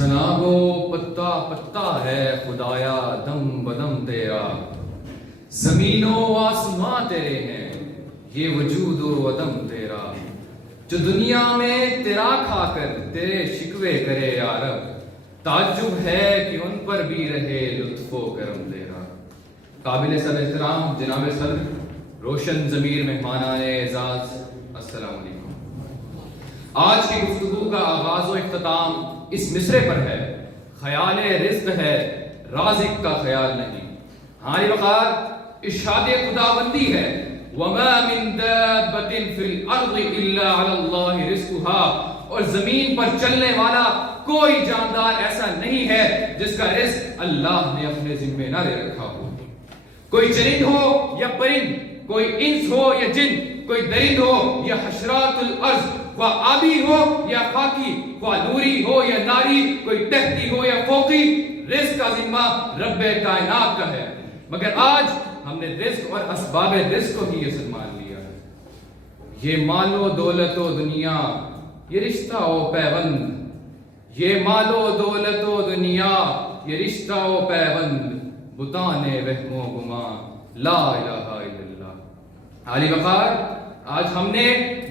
سنابو پتا پتا ہے خدایا دم بدم تیرا، زمین و آسماں تیرے ہیں یہ وجود و عدم تیرا، جو دنیا میں تیرا کھا کر تیرے شکوے کرے یا رب، تعجب ہے کہ ان پر بھی رہے لطف و کرم تیرا۔ قابل صدر احترام جناب صدر، روشن ضمیر مہمانان اعزاز، السلام علیکم۔ آج کی گفتگو کا آغاز و اختتام اس مصرے پر ہے، خیال رزق ہے رازق کا خیال نہیں۔ ہاں وقار ارشاد خداوندی ہے، وَمَا مِن دَابَّةٍ فِي الْأَرْضِ إِلَّا عَلَى اللَّهِ رِزْقُهَا، اور زمین پر چلنے والا کوئی جاندار ایسا نہیں ہے جس کا رزق اللہ نے اپنے ذمے نہ لے رکھا ہو۔ کوئی چرند ہو یا پرند، کوئی انس ہو یا جن، کوئی درند ہو یا حشرات الارض، خواہ آبی ہو یا خاکی، خواہ نوری ہو یا ناری، کوئی تحتی ہو یا فوقی، رزق کا ذمہ رب کائنات کا ہے۔ مگر آج ہم نے رزق اور اسباب رزق کو ہی یہ مان لیا ہے۔ یہ مال و دولت و دنیا، یہ رشتہ و پیوند، یہ مال و دولت و دنیا، یہ رشتہ و پیوند، بتان وہم و گما، لا الہ الا اللہ۔ عالی وقار آج ہم نے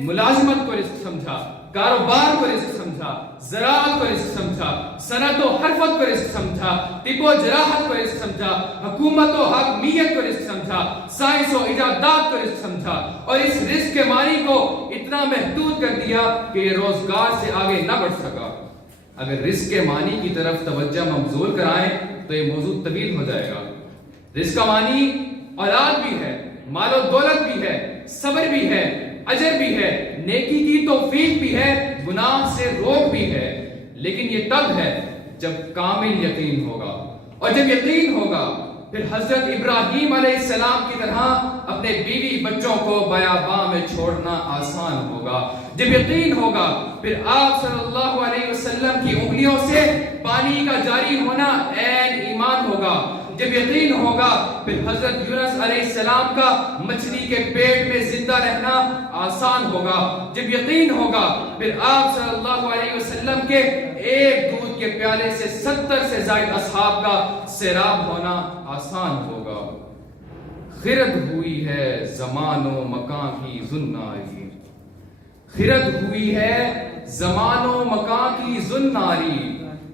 ملازمت کو رزق سمجھا، کاروبار کو رزق سمجھا، زراعت کو رزق سمجھا، صنعت و حرفت کو رزق سمجھا، طب و جراحت کو رزق سمجھا، حکومت و حاکمیت کو رزق سمجھا، سائنس و ایجادات کو رزق سمجھا، اور اس رزق کے معنی کو اتنا محدود کر دیا کہ یہ روزگار سے آگے نہ بڑھ سکا۔ اگر رزق کے معنی کی طرف توجہ مبذول کرائیں تو یہ موضوع طویل ہو جائے گا۔ رزق کا معنی اولاد بھی ہے، مال و دولت بھی ہے، صبر بھی ہے، اجر بھی ہے، نیکی کی توفیق بھی ہے، گناہ سے روک بھی ہے، لیکن یہ تب ہے جب کامل یقین ہوگا، اور جب یقین ہوگا پھر حضرت ابراہیم علیہ السلام کی طرح اپنے بیوی بچوں کو بیاباں میں چھوڑنا آسان ہوگا۔ جب یقین ہوگا پھر آپ صلی اللہ علیہ وسلم کی انگلیوں سے پانی کا جاری ہونا عین ایمان ہوگا۔ جب یقین ہوگا پھر حضرت یونس علیہ السلام کا مچھلی کے پیٹ میں زندہ رہنا آسان ہوگا۔ جب یقین ہوگا پھر آپ صلی اللہ علیہ وسلم کے ایک دودھ کے پیالے سے 70 سے زائد اصحاب کا سیراب ہونا آسان ہوگا۔ خرد ہوئی ہے زمان و مکان کی زناری، خرد ہوئی ہے زمان و مکان کی زناری،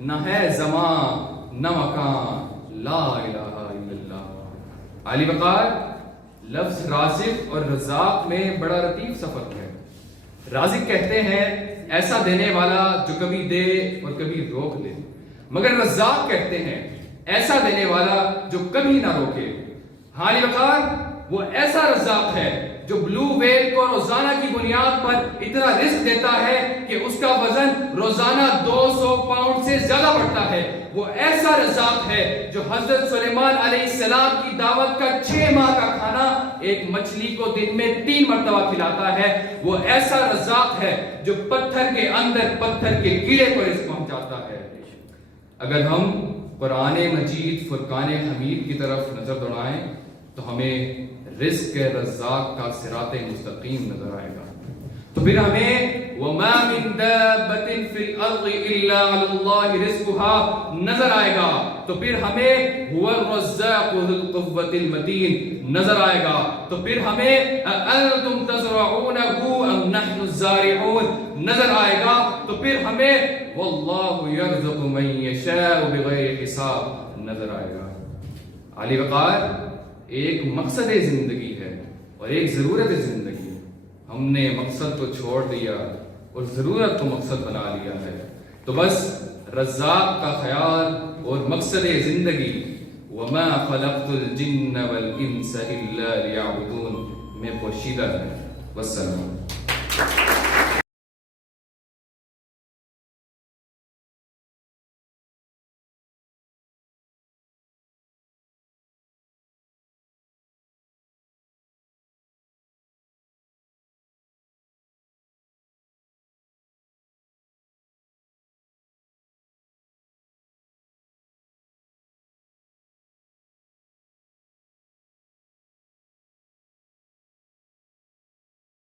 نہ ہے زمان نہ مکان، لا الہ الا اللہ۔ عالی وقار لفظ رازق اور رزاق میں بڑا لطیف سفر ہے۔ رازق کہتے ہیں ایسا دینے والا جو کبھی دے اور کبھی روک دے، مگر رزاق کہتے ہیں ایسا دینے والا جو کبھی نہ روکے۔ عالی وقار وہ ایسا رزاق ہے جو بلو ویل کو روزانہ کی بنیاد پر اتنا رزق دیتا ہے کہ اس کا وزن روزانہ 200 پاؤنڈ سے زیادہ بڑھتا ہے۔ وہ ایسا رزاق ہے جو حضرت سلیمان علیہ السلام کی دعوت کا 6 ماہ کا کھانا ایک مچھلی کو دن میں 3 مرتبہ کھلاتا ہے۔ وہ ایسا رزاق ہے جو پتھر کے اندر پتھر کے کیڑے کو رزق پہنچاتا ہے۔ اگر ہم قرآن مجید فرقان حمید کی طرف نظر دوڑائیں تو ہمیں رزق رزاق کا صراط مستقیم نظر آئے گا، تو پھر ہمیں وَمَا مِن دَابَّةٍ فِي الْأَرْضِ إِلَّا عَلَى اللَّهِ رِزْقُهَا نظر آئے گا، تو پھر ہمیں هُوَ الرَّزَّاقُ ذُو الْقُوَّةِ الْمَتِينُ نظر آئے گا، تو پھر ہمیں أَأَنْتُمْ تَزْرَعُونَهُ أَمْ نَحْنُ الزَّارِعُونَ نظر آئے گا، تو پھر ہمیں وَاللَّهُ يَرْزُقُ مَن يَشَاءُ بِغَيْرِ حِسَاب نظر آئے گا۔ عالی وقار ایک مقصد زندگی ہے اور ایک ضرورت زندگی۔ ہم نے مقصد کو چھوڑ دیا اور ضرورت کو مقصد بنا لیا ہے، تو بس رزاق کا خیال اور مقصد زندگی وَمَا خَلَقْتُ الْجِنَّ وَالْإِنسَ إِلَّا لِيَعْبُدُونَ میں پوشیدہ ہے۔ والسلام۔